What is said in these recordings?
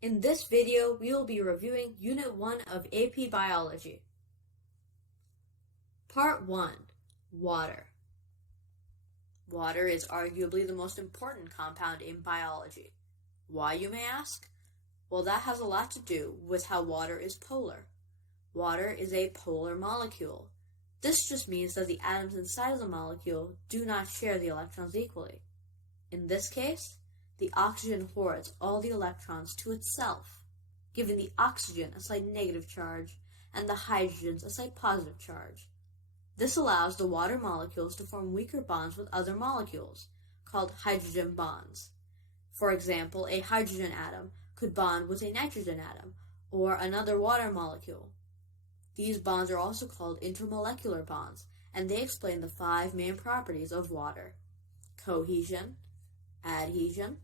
In this video, we will be reviewing Unit 1 of AP Biology. Part 1. Water. Water is arguably the most important compound in biology. Why, you may ask? Well, that has a lot to do with how water is polar. Water is a polar molecule. This just means that the atoms inside of the molecule do not share the electrons equally. In this case, the oxygen hoards all the electrons to itself, giving the oxygen a slight negative charge and the hydrogens a slight positive charge. This allows the water molecules to form weaker bonds with other molecules, called hydrogen bonds. For example, a hydrogen atom could bond with a nitrogen atom, or another water molecule. These bonds are also called intermolecular bonds, and they explain the 5 main properties of water: cohesion, adhesion,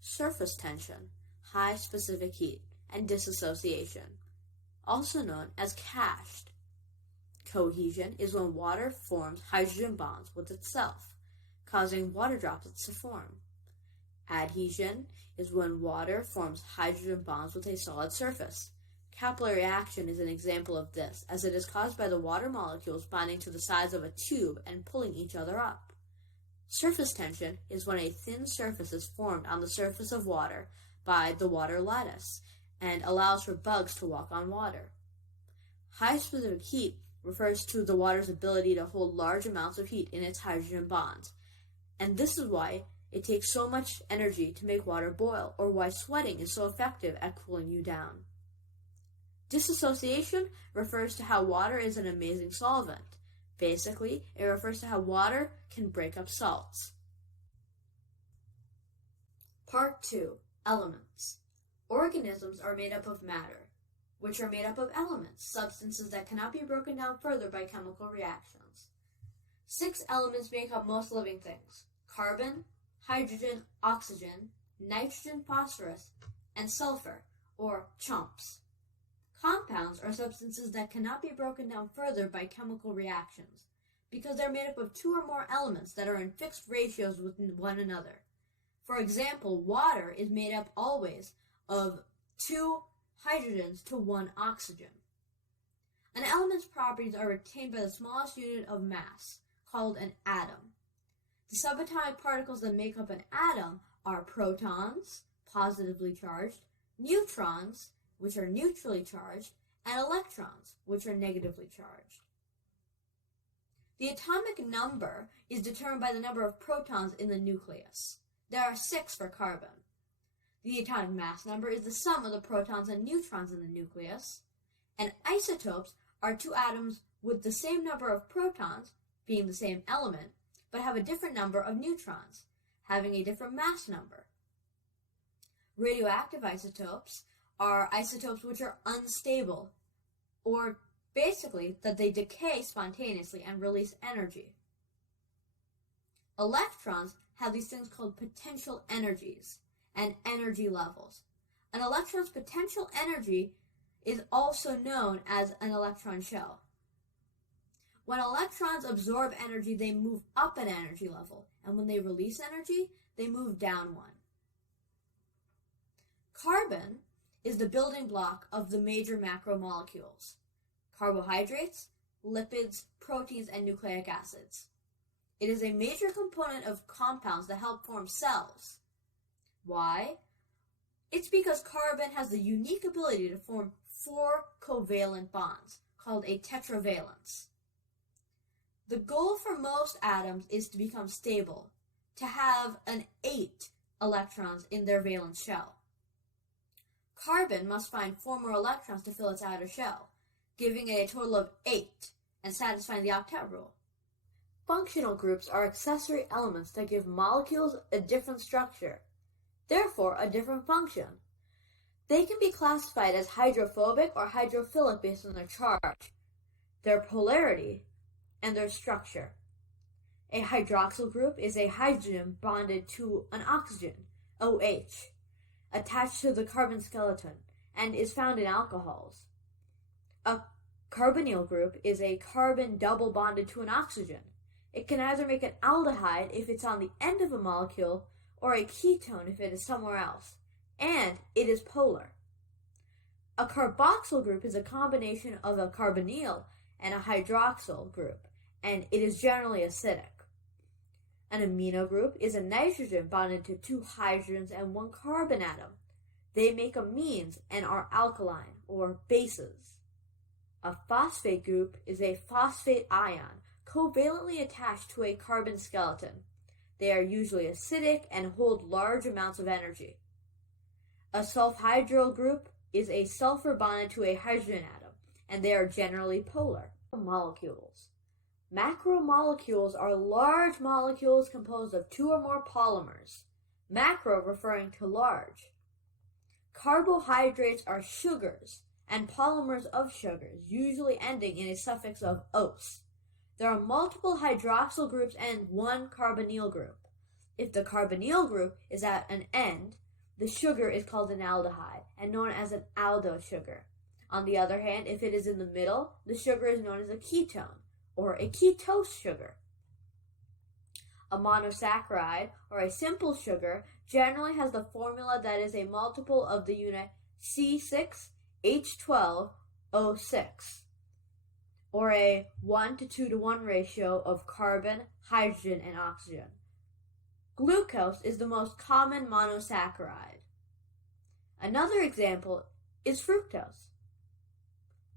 surface tension, high specific heat, and dissociation, also known as cached. Cohesion is when water forms hydrogen bonds with itself, causing water droplets to form. Adhesion is when water forms hydrogen bonds with a solid surface. Capillary action is an example of this, as it is caused by the water molecules bonding to the sides of a tube and pulling each other up. Surface tension is when a thin surface is formed on the surface of water by the water lattice and allows for bugs to walk on water. High specific heat refers to the water's ability to hold large amounts of heat in its hydrogen bonds, and this is why it takes so much energy to make water boil, or why sweating is so effective at cooling you down. Dissociation refers to how water is an amazing solvent. Basically, it refers to how water can break up salts. Part 2. Elements. Organisms are made up of matter, which are made up of elements, substances that cannot be broken down further by chemical reactions. 6 elements make up most living things: carbon, hydrogen, oxygen, nitrogen, phosphorus, and sulfur, or chumps. Compounds are substances that cannot be broken down further by chemical reactions, because they're made up of 2 or more elements that are in fixed ratios with one another. For example, water is made up always of 2 hydrogens to 1 oxygen. An element's properties are retained by the smallest unit of mass, called an atom. The subatomic particles that make up an atom are protons, positively charged, neutrons, which are neutrally charged, and electrons, which are negatively charged. The atomic number is determined by the number of protons in the nucleus. There are 6 for carbon. The atomic mass number is the sum of the protons and neutrons in the nucleus, and isotopes are 2 atoms with the same number of protons, being the same element, but have a different number of neutrons, having a different mass number. Radioactive isotopes are isotopes which are unstable, or basically that they decay spontaneously and release energy. Electrons have these things called potential energies and energy levels. An electron's potential energy is also known as an electron shell. When electrons absorb energy, they move up an energy level, and when they release energy, they move down one. Carbon is the building block of the major macromolecules: carbohydrates, lipids, proteins, and nucleic acids. It is a major component of compounds that help form cells. Why? It's because carbon has the unique ability to form 4 covalent bonds, called a tetravalence. The goal for most atoms is to become stable, to have an 8 electrons in their valence shell. Carbon must find 4 more electrons to fill its outer shell, giving it a total of 8 and satisfying the octet rule. Functional groups are accessory elements that give molecules a different structure, therefore a different function. They can be classified as hydrophobic or hydrophilic based on their charge, their polarity, and their structure. A hydroxyl group is a hydrogen bonded to an oxygen, OH, attached to the carbon skeleton, and is found in alcohols. A carbonyl group is a carbon double bonded to an oxygen. It can either make an aldehyde if it's on the end of a molecule, or a ketone if it is somewhere else. and it is polar. A carboxyl group is a combination of a carbonyl and a hydroxyl group, and it is generally acidic. An amino group is a nitrogen bonded to two hydrogens and one carbon atom. They make amines and are alkaline, or bases. A phosphate group is a phosphate ion covalently attached to a carbon skeleton. They are usually acidic and hold large amounts of energy. A sulfhydryl group is a sulfur bonded to a hydrogen atom, and they are generally polar. Molecules. Macromolecules are large molecules composed of two or more polymers. Macro referring to large. Carbohydrates are sugars and polymers of sugars, usually ending in a suffix of -ose. There are multiple hydroxyl groups and one carbonyl group. If the carbonyl group is at an end, the sugar is called an aldehyde and known as an aldose sugar. On the other hand, if it is in the middle, the sugar is known as a ketone, or a ketose sugar. A monosaccharide, or a simple sugar, generally has the formula that is a multiple of the unit C6H12O6, or a 1:2:1 ratio of carbon, hydrogen, and oxygen. Glucose is the most common monosaccharide. Another example is fructose.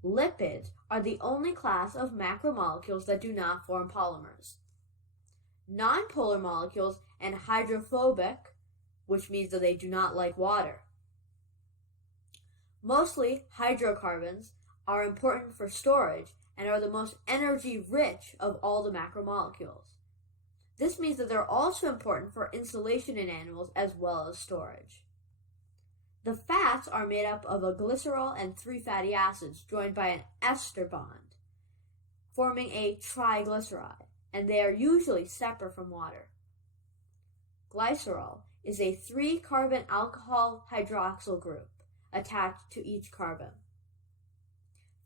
Lipids are the only class of macromolecules that do not form polymers. Nonpolar molecules and hydrophobic, which means that they do not like water. Mostly hydrocarbons are important for storage and are the most energy-rich of all the macromolecules. This means that they're also important for insulation in animals as well as storage. The fats are made up of a glycerol and 3 fatty acids joined by an ester bond, forming a triglyceride, and they are usually separate from water. Glycerol is a 3-carbon alcohol hydroxyl group attached to each carbon.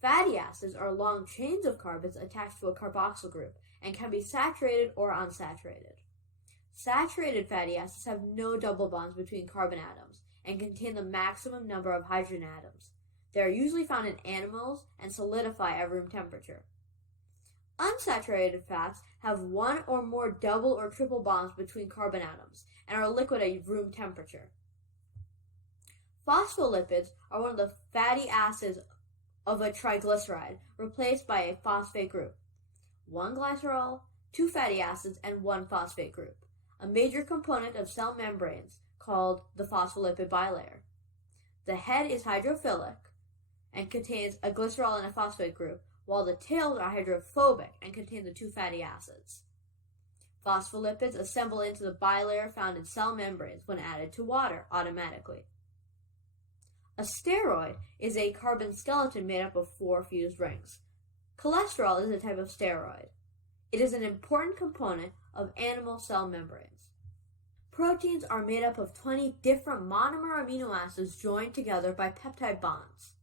Fatty acids are long chains of carbons attached to a carboxyl group and can be saturated or unsaturated. Saturated fatty acids have no double bonds between carbon atoms and contain the maximum number of hydrogen atoms. They are usually found in animals and solidify at room temperature. Unsaturated fats have one or more double or triple bonds between carbon atoms and are liquid at room temperature. Phospholipids are one of the fatty acids of a triglyceride replaced by a phosphate group. 1 glycerol, 2 fatty acids, and 1 phosphate group, a major component of cell membranes called the phospholipid bilayer. The head is hydrophilic and contains a glycerol and a phosphate group, while the tails are hydrophobic and contain the 2 fatty acids. Phospholipids assemble into the bilayer found in cell membranes when added to water automatically. A steroid is a carbon skeleton made up of 4 fused rings. Cholesterol is a type of steroid. It is an important component of animal cell membranes. Proteins are made up of 20 different monomer amino acids joined together by peptide bonds.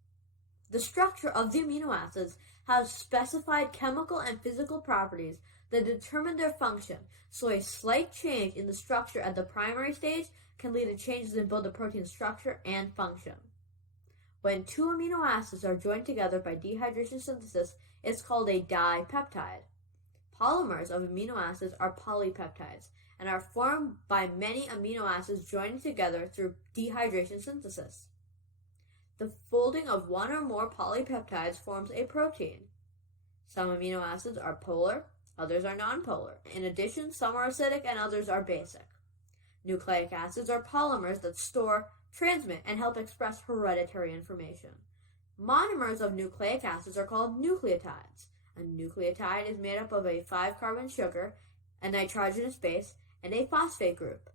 The structure of the amino acids has specified chemical and physical properties that determine their function, so a slight change in the structure at the primary stage can lead to changes in both the protein structure and function. When 2 amino acids are joined together by dehydration synthesis, it's called a dipeptide. Polymers of amino acids are polypeptides and are formed by many amino acids joining together through dehydration synthesis. The folding of one or more polypeptides forms a protein. Some amino acids are polar, others are nonpolar. In addition, some are acidic and others are basic. Nucleic acids are polymers that store, transmit, and help express hereditary information. Monomers of nucleic acids are called nucleotides. A nucleotide is made up of a 5-carbon sugar, a nitrogenous base, and a phosphate group.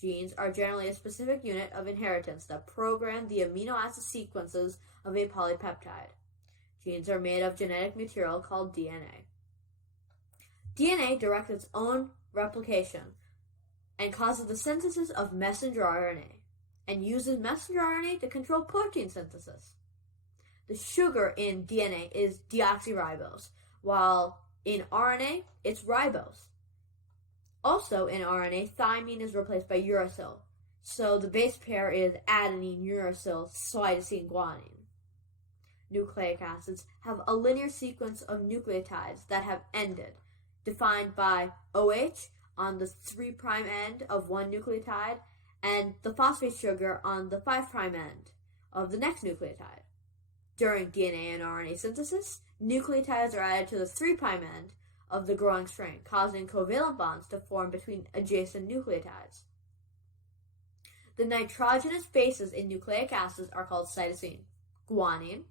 Genes are generally a specific unit of inheritance that program the amino acid sequences of a polypeptide. Genes are made of genetic material called DNA. DNA directs its own replication and causes the synthesis of messenger RNA, and uses messenger RNA to control protein synthesis. The sugar in DNA is deoxyribose, while in RNA, it's ribose. Also in RNA, thymine is replaced by uracil. So the base pair is adenine, uracil, cytosine, guanine. Nucleic acids have a linear sequence of nucleotides that have ended, defined by OH on the 3' end of one nucleotide and the phosphate sugar on the 5' end of the next nucleotide. During DNA and RNA synthesis, nucleotides are added to the 3' end of the growing strain, causing covalent bonds to form between adjacent nucleotides. The nitrogenous bases in nucleic acids are called cytosine, guanine,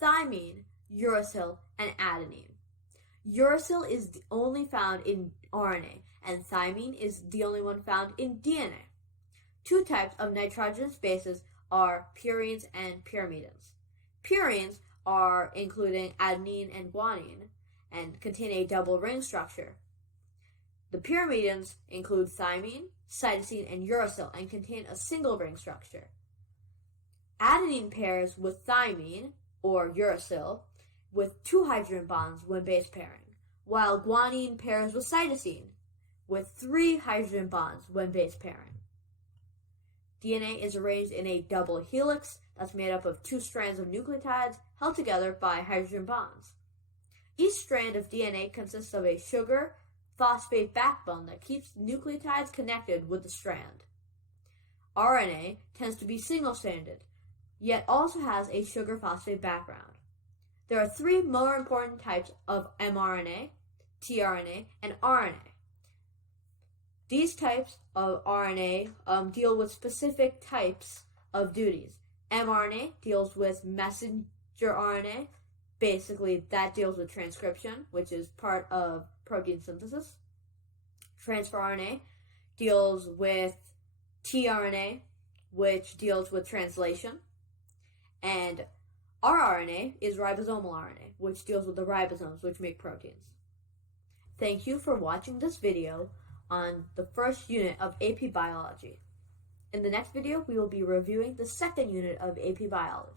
thymine, uracil, and adenine. Uracil is only found in RNA, and thymine is the only one found in DNA. Two types of nitrogenous bases are purines and pyramids. Purines are including adenine and guanine and contain a double ring structure. The pyramids include thymine, cytosine, and uracil and contain a single ring structure. Adenine pairs with thymine, or uracil, with 2 hydrogen bonds when base pairing, while guanine pairs with cytosine, with 3 hydrogen bonds when base pairing. DNA is arranged in a double helix that's made up of 2 strands of nucleotides held together by hydrogen bonds. Each strand of DNA consists of a sugar-phosphate backbone that keeps nucleotides connected with the strand. RNA tends to be single-stranded, yet also has a sugar-phosphate background. There are 3 more important types of mRNA, tRNA, and RNA. These types of RNA deal with specific types of duties. mRNA deals with messenger RNA. Basically, that deals with transcription, which is part of protein synthesis. Transfer RNA deals with tRNA, which deals with translation. And rRNA is ribosomal RNA, which deals with the ribosomes, which make proteins. Thank you for watching this video on the first unit of AP Biology. In the next video, we will be reviewing the second unit of AP Biology.